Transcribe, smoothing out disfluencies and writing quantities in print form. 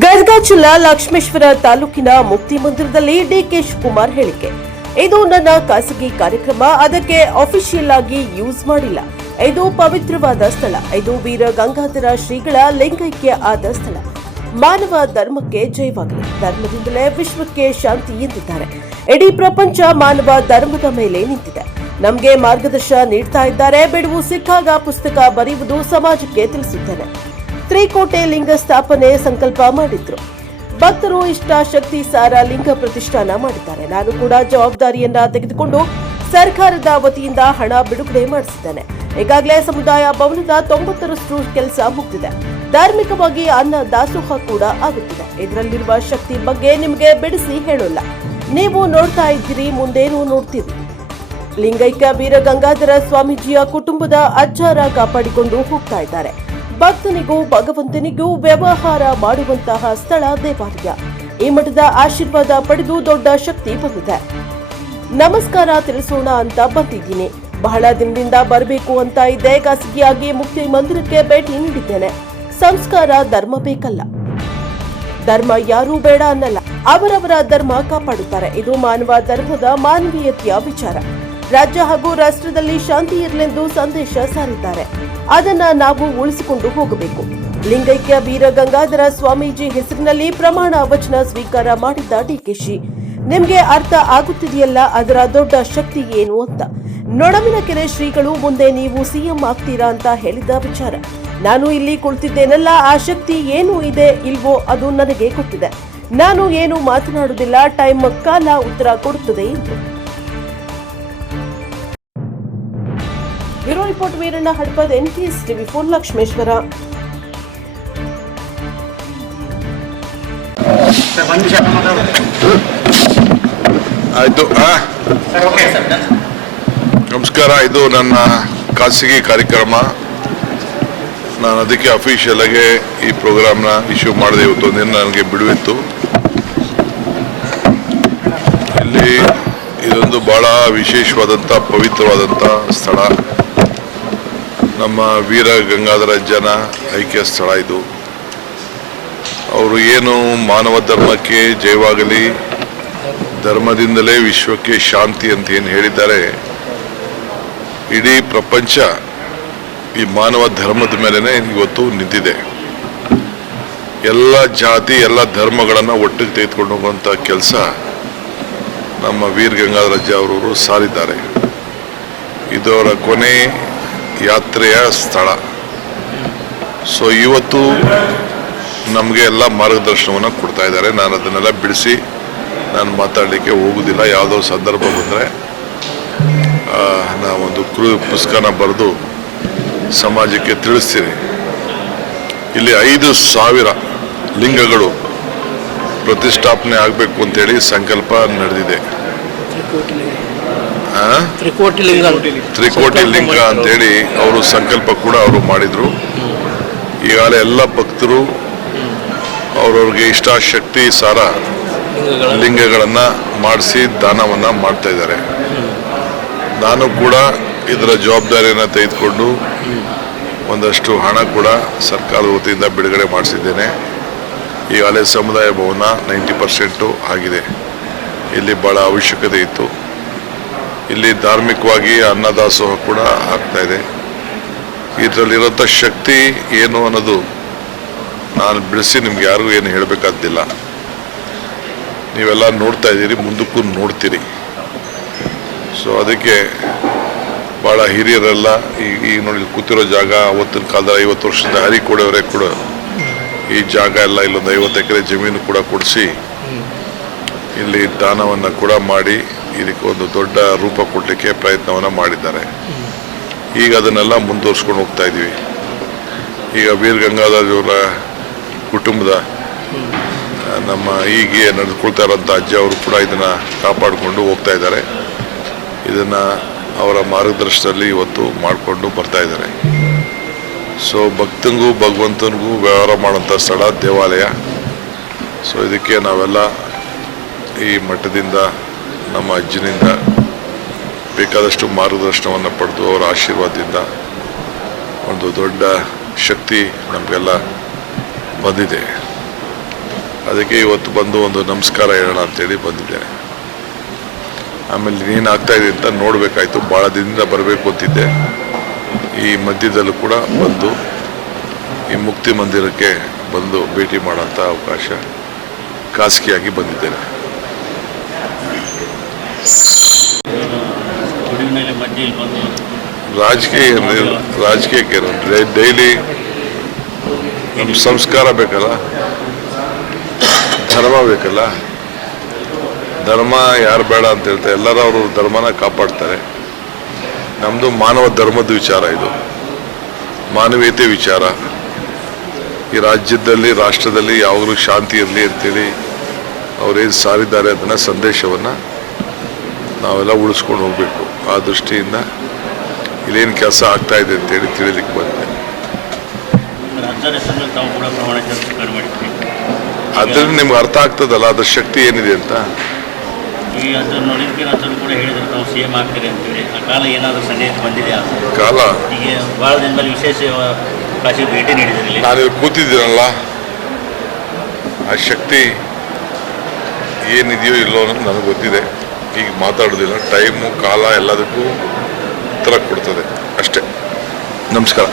ಗದಗ ಜಿಲ್ಲಾ ಲಕ್ಷ್ಮೇಶ್ವರ ತಾಲೂಕಿನ ಮುಕ್ತಿ ಮಂದಿರದಲ್ಲಿ ಡಿಕೆ ಶಿವಕುಮಾರ್ ಹೇಳಿಕೆ. ಇದು ನನ್ನ ಖಾಸಗಿ ಕಾರ್ಯಕ್ರಮ, ಅದಕ್ಕೆ ಅಫಿಷಿಯಲ್ ಆಗಿ ಯೂಸ್ ಮಾಡಿಲ್ಲ. ಇದು ಪವಿತ್ರವಾದ ಸ್ಥಳ. ಇದು ವೀರ ಗಂಗಾಧರ ಶ್ರೀಗಳ ಲಿಂಗೈಕ್ಯ ಆದ ಸ್ಥಳ. ಮಾನವ ಧರ್ಮಕ್ಕೆ ಜಯವಾಗಲಿ. ಧರ್ಮದಿಂದಲೇ ವಿಶ್ವಕ್ಕೆ ಶಾಂತಿ ಎಂದಿದ್ದಾರೆ. ಇಡೀ ಪ್ರಪಂಚ ಮಾನವ ಧರ್ಮದ ಮೇಲೆ ನಿಂತಿದೆ. ನಮಗೆ ಮಾರ್ಗದರ್ಶನ ನೀಡ್ತಾ ಇದ್ದಾರೆ. ಬಿಡುವು ಸಿಕ್ಕಾಗ ಪುಸ್ತಕ ಬರೆಯುವುದು ಸಮಾಜಕ್ಕೆ ತಿಳಿಸುತ್ತೇನೆ. ತ್ರಿಕೋಟೆ ಲಿಂಗ ಸ್ಥಾಪನೆ ಸಂಕಲ್ಪ ಮಾಡಿದ್ರು. ಭಕ್ತರು ಇಷ್ಟಾಶಕ್ತಿ ಸಾರ ಲಿಂಗ ಪ್ರತಿಷ್ಠಾನ ಮಾಡಿದ್ದಾರೆ. ನಾನು ಕೂಡ ಜವಾಬ್ದಾರಿಯನ್ನ ತೆಗೆದುಕೊಂಡು ಸರ್ಕಾರದ ವತಿಯಿಂದ ಹಣ ಬಿಡುಗಡೆ ಮಾಡಿಸಿದ್ದೇನೆ. ಈಗಾಗಲೇ ಸಮುದಾಯ ಭವನದ 90ರಷ್ಟು ಕೆಲಸ ಮುಗಿದಿದೆ. ಧಾರ್ಮಿಕವಾಗಿ ಅನ್ನ ದಾಸೋಹ ಕೂಡ ಆಗುತ್ತಿದೆ. ಇದರಲ್ಲಿರುವ ಶಕ್ತಿ ಬಗ್ಗೆ ನಿಮಗೆ ಬಿಡಿಸಿ ಹೇಳೋಲ್ಲ. ನೀವು ನೋಡ್ತಾ ಇದ್ದೀರಿ, ಮುಂದೇನು ನೋಡ್ತೀರಿ. ಲಿಂಗೈಕ್ಯ ವೀರ ಗಂಗಾಧರ ಸ್ವಾಮೀಜಿಯ ಕುಟುಂಬದ ಅಜ್ಜಾರ ಕಾಪಾಡಿಕೊಂಡು ಹೋಗ್ತಾ ಇದ್ದಾರೆ. ಭಕ್ತನಿಗೂ ಭಗವಂತನಿಗೂ ವ್ಯವಹಾರ ಮಾಡುವಂತಹ ಸ್ಥಳ ದೇವಾಲಯ. ಈ ಮಠದ ಆಶೀರ್ವಾದ ಪಡೆದು ದೊಡ್ಡ ಶಕ್ತಿ ಬಂದಿದೆ. ನಮಸ್ಕಾರ ತಿಳಿಸೋಣ ಅಂತ ಬಂದಿದ್ದೀನಿ. ಬಹಳ ದಿನದಿಂದ ಬರಬೇಕು ಅಂತ ಇದ್ದೆ. ಖಾಸಗಿಯಾಗಿ ಮುಕ್ತಿ ಮಂದಿರಕ್ಕೆ ಭೇಟಿ ನೀಡಿದ್ದೇನೆ. ಸಂಸ್ಕಾರ ಧರ್ಮ ಬೇಕಲ್ಲ, ಧರ್ಮ ಯಾರೂ ಬೇಡ ಅನ್ನಲ್ಲ. ಅವರವರ ಧರ್ಮ ಕಾಪಾಡುತ್ತಾರೆ. ಇದು ಮಾನವ ಧರ್ಮದ ಮಾನವೀಯತೆಯ ವಿಚಾರ. ರಾಜ್ಯ ಹಾಗೂ ರಾಷ್ಟ್ರದಲ್ಲಿ ಶಾಂತಿ ಇರಲೆಂದು ಸಂದೇಶ ಸಾರಿದ್ದಾರೆ. ಅದನ್ನ ನಾವು ಉಳಿಸಿಕೊಂಡು ಹೋಗಬೇಕು. ಲಿಂಗೈಕ್ಯ ವೀರ ಗಂಗಾಧರ ಸ್ವಾಮೀಜಿ ಹೆಸರಿನಲ್ಲಿ ಪ್ರಮಾಣ ವಚನ ಸ್ವೀಕಾರ ಮಾಡಿದ್ದ ಡಿಕೆಶಿ. ನಿಮ್ಗೆ ಅರ್ಥ ಆಗುತ್ತಿದೆಯಲ್ಲ ಅದರ ದೊಡ್ಡ ಶಕ್ತಿ ಏನು ಅಂತ. ನೊಣವಿನಕೆರೆ ಶ್ರೀಗಳು ಮುಂದೆ ನೀವು ಸಿಎಂ ಆಗ್ತೀರಾ ಅಂತ ಹೇಳಿದ ವಿಚಾರ. ನಾನು ಇಲ್ಲಿ ಕುಳಿತಿದ್ದೇನಲ್ಲ, ಆ ಶಕ್ತಿ ಏನು ಇದೆ ಇಲ್ವೋ ಅದು ನನಗೆ ಗೊತ್ತಿದೆ. ನಾನು ಏನು ಮಾತನಾಡುವುದಿಲ್ಲ. ಟೈಮ್ ಕಾಲ ಉತ್ತರ ಕೊಡುತ್ತದೆ ಎಂದು. Bureau report Veeranna Hadapad, NTS TV4 Lakshmeshwar. ಆಯ್ತು. ನಮಸ್ಕಾರ. ಇದು ನನ್ನ ಖಾಸಗಿ ಕಾರ್ಯಕ್ರಮ. ನಾನು ಅದಕ್ಕೆ ಅಫಿಷಿಯಲ್ ಆಗಿ ಈ ಪ್ರೋಗ್ರಾಮ್ನ ಇಶ್ಯೂ ಮಾಡಿದೆ. ಇವತ್ತು ಒಂದಿನ ನನಗೆ ಬಿಡುವಿತ್ತು. ಇಲ್ಲಿ ಇದೊಂದು ಬಹಳ ವಿಶೇಷವಾದಂಥ ಪವಿತ್ರವಾದಂಥ ಸ್ಥಳ. ನಮ್ಮ ವೀರ ಗಂಗಾಧರ ಜನ ಐಕ್ಯ ಸ್ಥಳ ಇದು. ಅವರು ಏನು ಮಾನವ ಧರ್ಮಕ್ಕೆ ಜಯವಾಗಲಿ, ಧರ್ಮದಿಂದಲೇ ವಿಶ್ವಕ್ಕೆ ಶಾಂತಿ ಅಂತ ಏನು ಹೇಳಿದ್ದಾರೆ, ಇಡೀ ಪ್ರಪಂಚ ಈ ಮಾನವ ಧರ್ಮದ ಮೇಲೆನೆ ಇವತ್ತು ನಿಂತಿದೆ. ಎಲ್ಲ ಜಾತಿ ಎಲ್ಲ ಧರ್ಮಗಳನ್ನು ಒಟ್ಟಿಗೆ ತೆಗೆದುಕೊಂಡು ಹೋಗುವಂಥ ಕೆಲಸ ನಮ್ಮ ವೀರ ಗಂಗಾಧರಜ್ಜ ಅವರವರು ಸಾರಿದ್ದಾರೆ. ಇದು ಅವರ ಕೊನೆ ಯಾತ್ರೆಯ ಸ್ಥಳ. ಸೊ ಇವತ್ತು ನಮಗೆ ಎಲ್ಲ ಮಾರ್ಗದರ್ಶನವನ್ನು ಕೊಡ್ತಾ ಇದ್ದಾರೆ. ನಾನು ಅದನ್ನೆಲ್ಲ ಬಿಡಿಸಿ ನಾನು ಮಾತಾಡಲಿಕ್ಕೆ ಹೋಗುವುದಿಲ್ಲ. ಯಾವುದೋ ಸಂದರ್ಭ ಬಂದರೆ ನಾವೊಂದು ಪುಸ್ತಕನ ಬರೆದು ಸಮಾಜಕ್ಕೆ ತಿಳಿಸ್ತೀನಿ. ಇಲ್ಲಿ 5,000 ಲಿಂಗಗಳು ಪ್ರತಿಷ್ಠಾಪನೆ ಆಗಬೇಕು ಅಂತೇಳಿ ಸಂಕಲ್ಪ ನಡೆದಿದೆ. ತ್ರಿಕೋಟಿ ಲಿಂಗ ಅಂತೇಳಿ ಅವರು ಸಂಕಲ್ಪ ಕೂಡ ಅವರು ಮಾಡಿದ್ರು. ಈಗಾಗಲೇ ಎಲ್ಲ ಭಕ್ತರು ಅವ್ರವ್ರಿಗೆ ಇಷ್ಟಾಶಕ್ತಿ ಸಾರ ಲಿಂಗಗಳನ್ನು ಮಾಡಿಸಿ ದಾನವನ್ನು ಮಾಡ್ತಾ ಇದ್ದಾರೆ. ನಾನು ಕೂಡ ಇದರ ಜವಾಬ್ದಾರಿಯನ್ನು ತೆಗೆದುಕೊಂಡು ಒಂದಷ್ಟು ಹಣ ಕೂಡ ಸರ್ಕಾರದ ವತಿಯಿಂದ ಬಿಡುಗಡೆ ಮಾಡಿಸಿದ್ದೇನೆ. ಈಗಾಗಲೇ ಸಮುದಾಯ ಭವನ 90% ಆಗಿದೆ. ಇಲ್ಲಿ ಭಾಳ ಅವಶ್ಯಕತೆ ಇತ್ತು. ಇಲ್ಲಿ ಧಾರ್ಮಿಕವಾಗಿ ಅನ್ನದಾಸೋಹ ಕೂಡ ಆಗ್ತಾ ಇದೆ. ಇದರಲ್ಲಿರೋಂಥ ಶಕ್ತಿ ಏನು ಅನ್ನೋದು ನಾನು ಬಿಡಿಸಿ ನಿಮ್ಗೆ ಯಾರಿಗೂ ಏನು ಹೇಳಬೇಕಾದ್ದಿಲ್ಲ. ನೀವೆಲ್ಲ ನೋಡ್ತಾ ಇದ್ದೀರಿ, ಮುಂದಕ್ಕೂ ನೋಡ್ತೀರಿ. ಸೊ ಅದಕ್ಕೆ ಭಾಳ ಹಿರಿಯರೆಲ್ಲ ಈಗ ನೋಡಿ ಕೂತಿರೋ ಜಾಗ ಅವತ್ತಿನ ಕಾಲದಲ್ಲಿ 50 ವರ್ಷದ ಹರಿಕೋಡೆಯವರೇ ಕೂಡ ಈ ಜಾಗ ಎಲ್ಲ ಇಲ್ಲೊಂದು 50 ಎಕರೆ ಜಮೀನು ಕೂಡ ಕೊಡಿಸಿ ಇಲ್ಲಿ ದಾನವನ್ನು ಕೂಡ ಮಾಡಿ ಇದಕ್ಕೆ ಒಂದು ದೊಡ್ಡ ರೂಪ ಕೊಡಲಿಕ್ಕೆ ಪ್ರಯತ್ನವನ್ನು ಮಾಡಿದ್ದಾರೆ. ಈಗ ಅದನ್ನೆಲ್ಲ ಮುಂದುವರ್ಸ್ಕೊಂಡು ಹೋಗ್ತಾ ಇದ್ದೀವಿ. ಈಗ ವೀರ ಗಂಗಾಧರವರ ಕುಟುಂಬದ ನಮ್ಮ ಹೀಗೆ ನಡೆದುಕೊಳ್ತಾ ಇರೋಂಥ ಅಜ್ಜ ಅವರು ಕೂಡ ಇದನ್ನು ಕಾಪಾಡಿಕೊಂಡು ಹೋಗ್ತಾ ಇದ್ದಾರೆ. ಇದನ್ನು ಅವರ ಮಾರ್ಗದರ್ಶನದಲ್ಲಿ ಇವತ್ತು ಮಾಡಿಕೊಂಡು ಬರ್ತಾ ಇದ್ದಾರೆ. ಸೊ ಭಕ್ತನಿಗೂ ಭಗವಂತನಿಗೂ ವ್ಯವಹಾರ ಮಾಡುವಂಥ ಸ್ಥಳ ದೇವಾಲಯ. ಸೊ ಇದಕ್ಕೆ ನಾವೆಲ್ಲ ಈ ಮಠದಿಂದ ನಮ್ಮ ಅಜ್ಜನಿಂದ ಬೇಕಾದಷ್ಟು ಮಾರ್ಗದರ್ಶನವನ್ನು ಪಡೆದು ಅವರ ಆಶೀರ್ವಾದದಿಂದ ಒಂದು ದೊಡ್ಡ ಶಕ್ತಿ ನಮಗೆಲ್ಲ ಬಂದಿದೆ. ಅದಕ್ಕೆ ಇವತ್ತು ಬಂದು ಒಂದು ನಮಸ್ಕಾರ ಹೇಳೋಣ ಅಂತೇಳಿ ಬಂದಿದ್ದೇನೆ. ಆಮೇಲೆ ನೀನು ಆಗ್ತಾ ಇದೆ ಅಂತ ನೋಡಬೇಕಾಯ್ತು, ಭಾಳ ದಿನದಿಂದ ಬರಬೇಕು ಅಂತಿದ್ದೆ. ಈ ಮಧ್ಯದಲ್ಲೂ ಕೂಡ ಬಂದು ಈ ಮುಕ್ತಿ ಮಂದಿರಕ್ಕೆ ಬಂದು ಭೇಟಿ ಮಾಡೋಂಥ ಅವಕಾಶ ಖಾಸಗಿಯಾಗಿ ಬಂದಿದ್ದೇನೆ. ರಾಜಕೀಯಕ್ಕೆ ಡೈಲಿ ನಮ್ಮ ಸಂಸ್ಕಾರ ಬೇಕಲ್ಲ, ಧರ್ಮ ಬೇಕಲ್ಲ. ಧರ್ಮ ಯಾರು ಬೇಡ ಅಂತ ಹೇಳ್ತಾರೆ, ಎಲ್ಲರೂ ಅವರು ಧರ್ಮನ ಕಾಪಾಡ್ತಾರೆ. ನಮ್ಮದು ಮಾನವ ಧರ್ಮದ ವಿಚಾರ, ಇದು ಮಾನವೀಯತೆ ವಿಚಾರ. ಈ ರಾಜ್ಯದಲ್ಲಿ ರಾಷ್ಟ್ರದಲ್ಲಿ ಯಾವಾಗಲೂ ಶಾಂತಿ ಇರಲಿ ಅಂತೇಳಿ ಅವರೇನು ಸಾರಿದ್ದಾರೆ ಅದನ್ನು ಸಂದೇಶವನ್ನು ನಾವೆಲ್ಲ ಉಳಿಸ್ಕೊಂಡು ಹೋಗಬೇಕು. ಆ ದೃಷ್ಟಿಯಿಂದ ಇಲ್ಲೇನು ಕೆಲಸ ಆಗ್ತಾ ಇದೆ ಅಂತೇಳಿ ತಿಳಿಲಿಕ್ಕೆ ಬಂದೆ. ಅದರಿಂದ ನಿಮ್ಗೆ ಅರ್ಥ ಆಗ್ತದಲ್ಲ ಅದ್ರ ಶಕ್ತಿ ಏನಿದೆ ಅಂತ. ಕಾಲ ನಾನು ಕೂತಿದ್ದೀನಲ್ಲ, ಆ ಶಕ್ತಿ ಏನಿದೆಯೋ ಇಲ್ಲೋ ಅನ್ನೋದು ನನಗೆ ಗೊತ್ತಿದೆ. ಈಗ ಮಾತಾಡೋದಿಲ್ಲ, ಟೈಮು ಕಾಲ ಎಲ್ಲದಕ್ಕೂ ಉತ್ತರ ಕೊಡ್ತದೆ ಅಷ್ಟೇ. ನಮಸ್ಕಾರ.